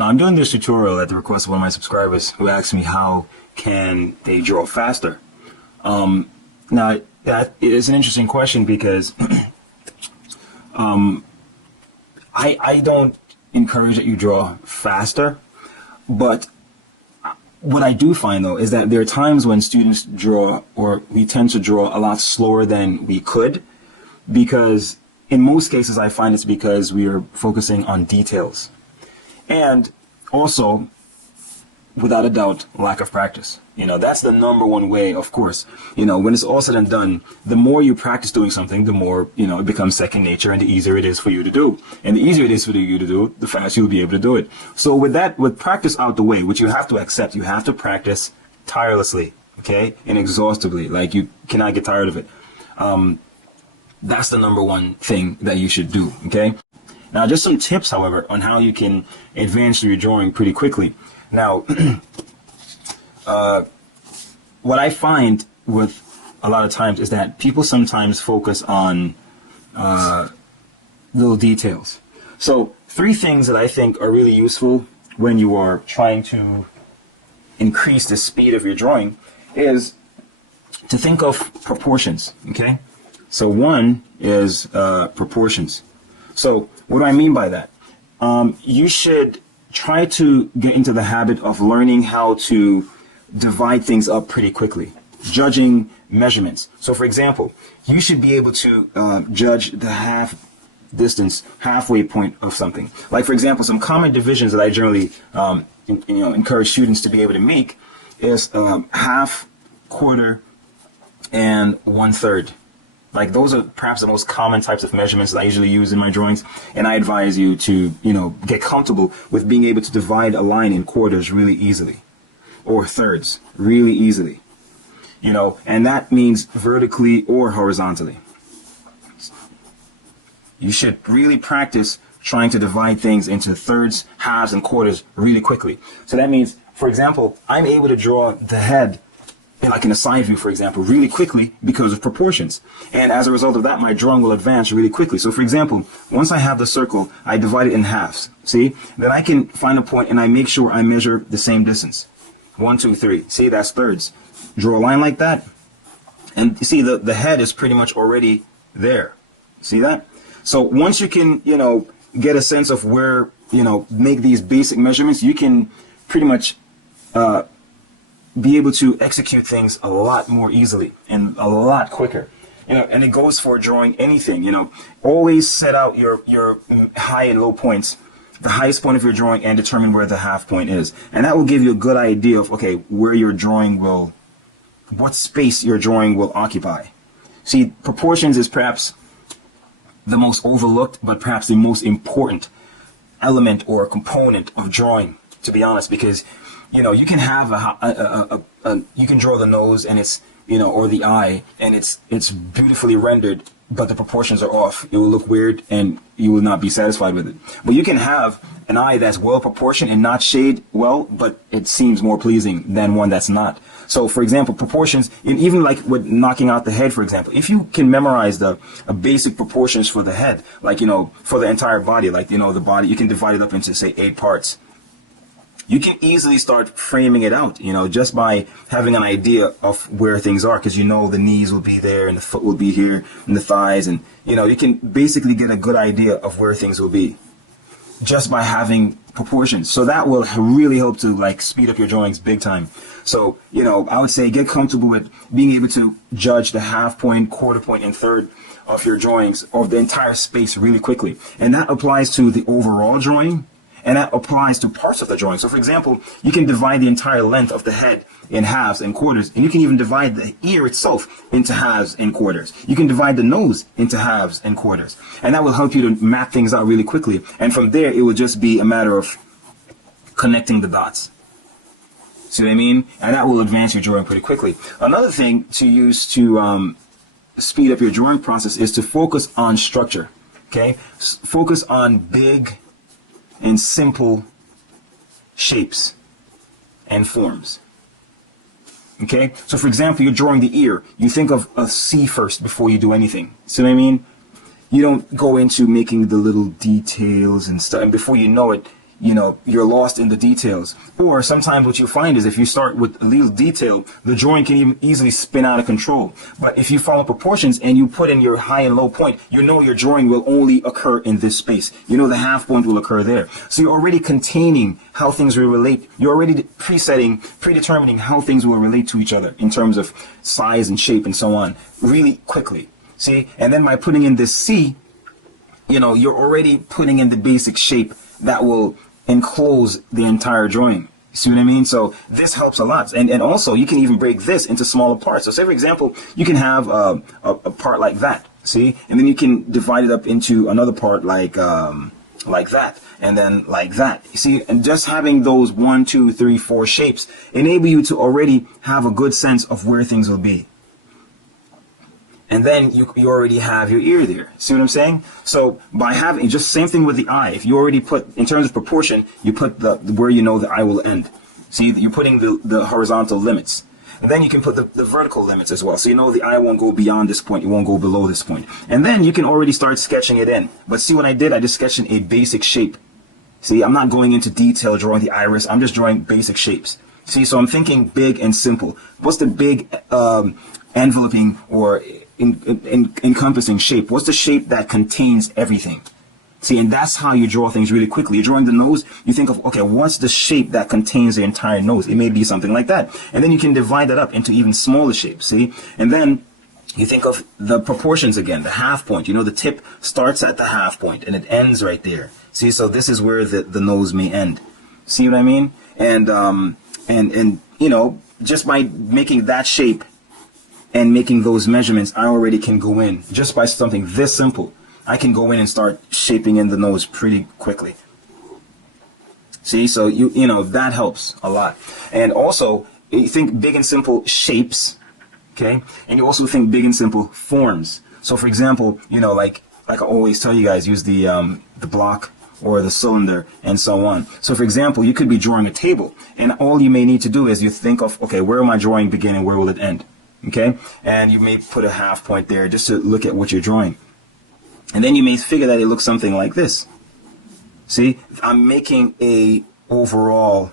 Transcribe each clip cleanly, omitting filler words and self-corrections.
Now, I'm doing this tutorial at the request of one of my subscribers who asked me how can they draw faster. Now, that is an interesting question because I don't encourage that you draw faster, but what I do find, though, is that there are times when students draw, or we tend to draw a lot slower than we could, because in most cases I find it's because we are focusing on details. And also, without a doubt, lack of practice. That's the number one way, of course. When it's all said and done, the more you practice doing something, the more, it becomes second nature and the easier it is for you to do. And the easier it is for you to do, the faster you'll be able to do it. So with practice out the way, which you have to accept, you have to practice tirelessly, okay? And exhaustively. Like, you cannot get tired of it. That's the number one thing that you should do, okay? Now, just some tips, however, on how you can advance your drawing pretty quickly. Now, what I find with a lot of times is that people sometimes focus on little details. So 3 things that I think are really useful when you are trying to increase the speed of your drawing is to think of proportions, okay? So one is proportions. So what do I mean by that? You should try to get into the habit of learning how to divide things up pretty quickly, judging measurements. So for example, you should be able to judge the halfway point of something. Like, for example, some common divisions that I generally encourage students to be able to make is half, quarter, and 1/3. Like, those are perhaps the most common types of measurements that I usually use in my drawings, and I advise you to, get comfortable with being able to divide a line in quarters really easily, or thirds really easily, and that means vertically or horizontally. You should really practice trying to divide things into thirds, halves, and quarters really quickly. So that means, for example, I'm able to draw the head like in a side view, for example, really quickly because of proportions. And as a result of that, my drawing will advance really quickly. So for example, once I have the circle, I divide it in halves. See? Then I can find a point and I make sure I measure the same distance. 1, 2, 3. See, that's thirds. Draw a line like that. And you see, the head is pretty much already there. See that? So once you can, get a sense of where, make these basic measurements, you can pretty much be able to execute things a lot more easily and a lot quicker. And it goes for drawing anything. Always set out your high and low points, the highest point of your drawing, and determine where the half point is. And that will give you a good idea of, okay, where your drawing will, what space your drawing will occupy. See, proportions is perhaps the most overlooked, but perhaps the most important element or component of drawing, to be honest, because you can have you can draw the nose and it's, or the eye, and it's beautifully rendered, but the proportions are off. It will look weird and you will not be satisfied with it. But you can have an eye that's well proportioned and not shade well, but it seems more pleasing than one that's not. So for example, proportions, and even like with knocking out the head, for example, if you can memorize the basic proportions for the head, like, for the entire body, like, the body, you can divide it up into, say, 8 parts. You can easily start framing it out, just by having an idea of where things are, because the knees will be there and the foot will be here and the thighs, and you can basically get a good idea of where things will be just by having proportions. So that will really help to speed up your drawings big time. So I would say get comfortable with being able to judge the half point, quarter point, and third of your drawings, of the entire space, really quickly. And that applies to the overall drawing. And that applies to parts of the drawing. So for example, you can divide the entire length of the head in halves and quarters, and you can even divide the ear itself into halves and quarters. You can divide the nose into halves and quarters. And that will help you to map things out really quickly. And from there, it will just be a matter of connecting the dots. See what I mean? And that will advance your drawing pretty quickly. Another thing to use to speed up your drawing process is to focus on structure. Okay? Focus on big and simple shapes and forms. Okay? So for example, you're drawing the ear. You think of a C first before you do anything. See what I mean? You don't go into making the little details and stuff, and before you know it, you're lost in the details. Or sometimes what you find is if you start with a little detail, the drawing can even easily spin out of control. But if you follow proportions and you put in your high and low point, your drawing will only occur in this space. The half point will occur there. So you're already containing how things will relate. You're already predetermining how things will relate to each other in terms of size and shape and so on really quickly. See? And then by putting in this C, you're already putting in the basic shape that will enclose the entire drawing. See what I mean? So this helps a lot. And also you can even break this into smaller parts. So say for example, you can have a part like that, see? And then you can divide it up into another part like that, and then like that. You see, and just having those 1, 2, 3, 4 shapes enable you to already have a good sense of where things will be. And then you already have your ear there. See what I'm saying? So by having just same thing with the eye. If you already put, in terms of proportion, you put where the eye will end. See, you're putting the horizontal limits. And then you can put the vertical limits as well. So the eye won't go beyond this point. It won't go below this point. And then you can already start sketching it in. But see what I did? I just sketched in a basic shape. See, I'm not going into detail drawing the iris. I'm just drawing basic shapes. See, so I'm thinking big and simple. What's the big enveloping or encompassing shape? What's the shape that contains everything? See, and that's how you draw things really quickly. You're drawing the nose, you think of, okay, what's the shape that contains the entire nose? It may be something like that. And then you can divide that up into even smaller shapes, see? And then you think of the proportions again, the half point. The tip starts at the half point and it ends right there. See, so this is where the nose may end. See what I mean? And just by making that shape and making those measurements, I already can go in. Just by something this simple, I can go in and start shaping in the nose pretty quickly. See, so that helps a lot. And also, you think big and simple shapes, okay? And you also think big and simple forms. So for example, like I always tell you guys, use the block or the cylinder and so on. So for example, you could be drawing a table, and all you may need to do is you think of, okay, where am I drawing begin and where will it end? Okay, and you may put a half point there just to look at what you're drawing. And then you may figure that it looks something like this. See, I'm making a overall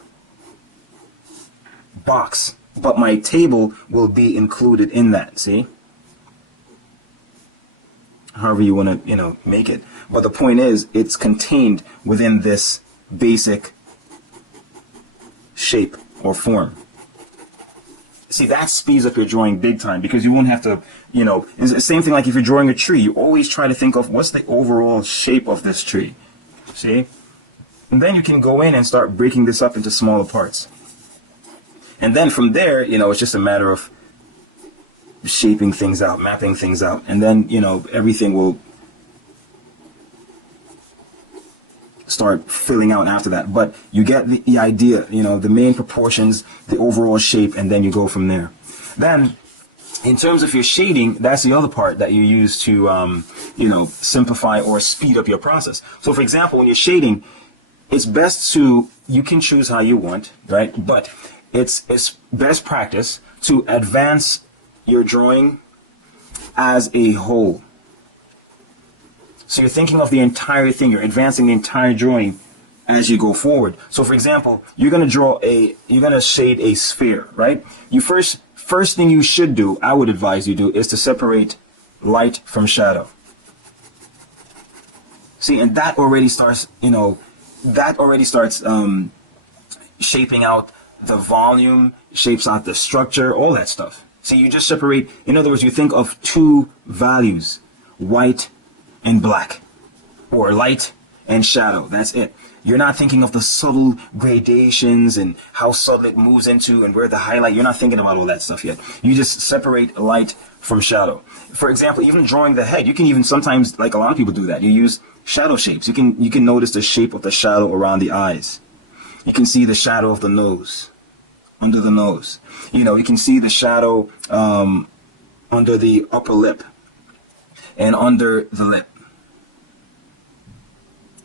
box, but my table will be included in that, see? However you want to, make it. But the point is, it's contained within this basic shape or form. See, that speeds up your drawing big time because you won't have to, it's the same thing like if you're drawing a tree. You always try to think of what's the overall shape of this tree. See? And then you can go in and start breaking this up into smaller parts. And then from there, it's just a matter of shaping things out, mapping things out. And then, everything will start filling out after that. But you get the idea, the main proportions, the overall shape, and then you go from there. Then, in terms of your shading, that's the other part that you use to, simplify or speed up your process. So, for example, when you're shading, it's best you can choose how you want, right? But it's best practice to advance your drawing as a whole. So you're thinking of the entire thing. You're advancing the entire drawing as you go forward. So for example, you're going to shade a sphere, right? First thing you should do, I would advise you do, is to separate light from shadow. See, and that already starts, shaping out the volume, shapes out the structure, all that stuff. See, you just separate, in other words, you think of two values, white and black, or light and shadow. That's it. You're not thinking of the subtle gradations and how subtle it moves into and where the highlight. You're not thinking about all that stuff yet. You just separate light from shadow. For example, even drawing the head, you can even sometimes, like a lot of people do that, you use shadow shapes. You can notice the shape of the shadow around the eyes. You can see the shadow of the nose, under the nose. You can see the shadow under the upper lip and under the lip.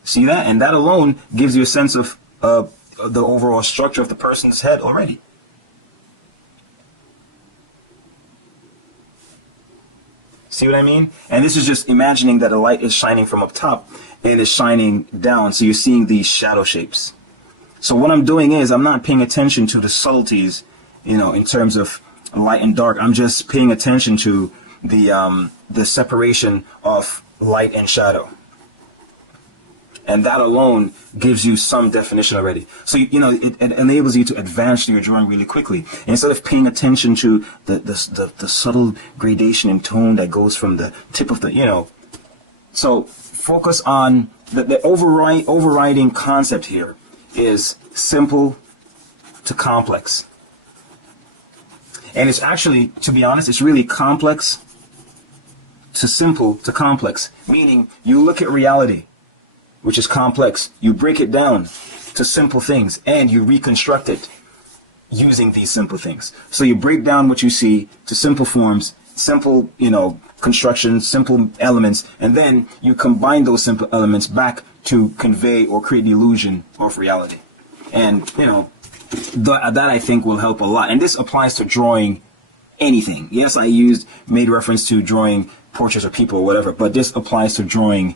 See that? And that alone gives you a sense of the overall structure of the person's head already. See what I mean? And this is just imagining that a light is shining from up top and is shining down, so you're seeing these shadow shapes. So what I'm doing is I'm not paying attention to the subtleties, in terms of light and dark. I'm just paying attention to the separation of light and shadow. And that alone gives you some definition already. So, it enables you to advance your drawing really quickly. And instead of paying attention to the subtle gradation in tone that goes from the tip of the, So focus on the overriding concept here is simple to complex. And it's actually, to be honest, it's really complex to simple to complex. Meaning you look at reality, which is complex. You break it down to simple things and you reconstruct it using these simple things. So you break down what you see to simple forms, simple, constructions, simple elements, and then you combine those simple elements back to convey or create the illusion of reality. And, that I think will help a lot. And this applies to drawing anything. Yes, I made reference to drawing portraits of people or whatever, but this applies to drawing